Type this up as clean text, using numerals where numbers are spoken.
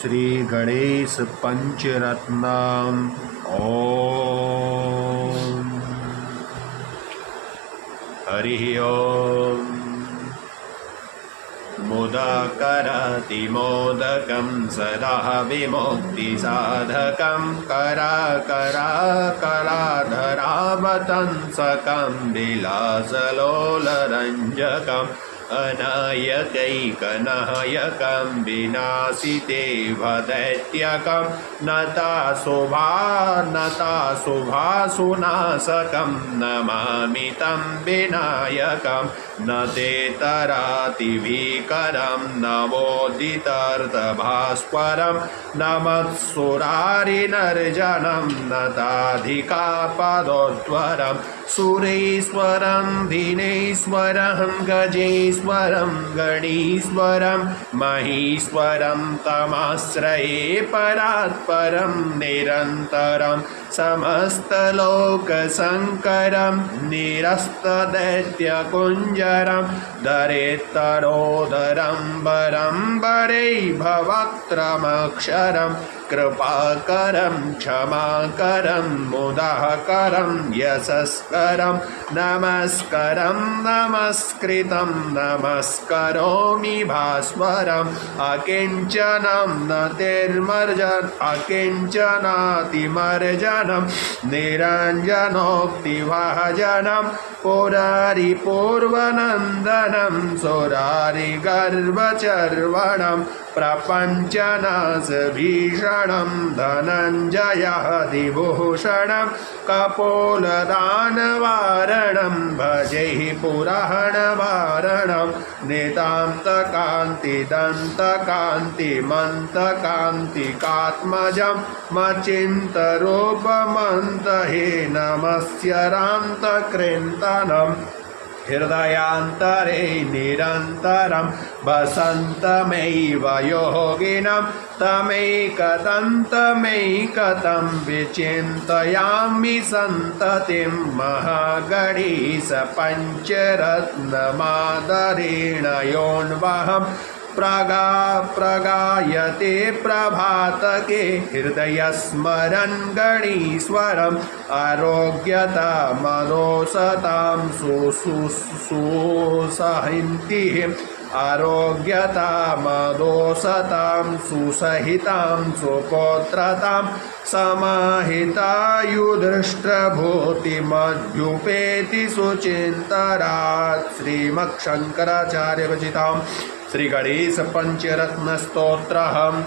श्री गणेश पंचरत्नम ओम। हरि ओम। मोदकरति मोदकं सदा विमुक्तिसाधकं कराकराकराधरावतंसकं विलासलोलरञ्जकम् अनायकैकनायकं विनाशिते भदैत्यकं नताशुभाशुनाशकं नमामि तं विनायकं न ते तरातिभीकरं नवोदितर्तभास्वरं नमत्सुरारिनर्जनं नताधिकापदोद्वरं सुरेश्वरं दिनेश्वरं गजेश्वरं गणेश्वरं महेश्वरं तमाश्रये परात्परं निरन्तरं समस्तलोकशङ्करं निरस्तदैत्यकुञ्जरं दरेत्तरोदरं वरं वरै भवक्त्रमक्षरं कृपाकरं क्षमाकरं मुदाकरं यशस्करं नमस्करं नमस्कृतं नमस्करोमि भास्वरम् अकिञ्चनं अकिञ्चनातिमर्जनं निरञ्जनोक्तिभाजनं पुरारिपूर्वनन्दनं सुरारिगर्वचर्वणं प्रपञ्चनाशभीषणं धनञ्जयादिभूषणं कपोलदानवारणं भजे पुराणवारणं नितान्तकान्तिदन्तकान्तिमन्तकान्तिकात्मजं मचिन्तरूपमन्तहे नमस्यरान्तकृन्तनं हृदयान्तरे निरन्तरं वसन्तमेव योगिनं तमेकदन्तमेकतं विचिन्तयामि सन्ततिं महागणेश पञ्चरत्नमादरेण योऽन्वहं प्रगायते प्रभातके हृदयस्मरन् गणेश्वरम् आरोग्यतामदोषतां सुसहितिः आरोग्यतामदोषतां सुसहितां सुपुत्रतां समाहितायुदृष्टभूतिमध्युपेति सुचिन्तरात् श्रीमच्छङ्कराचार्यविरचितां श्रीगणेश पंचरत्न स्तोत्रम्।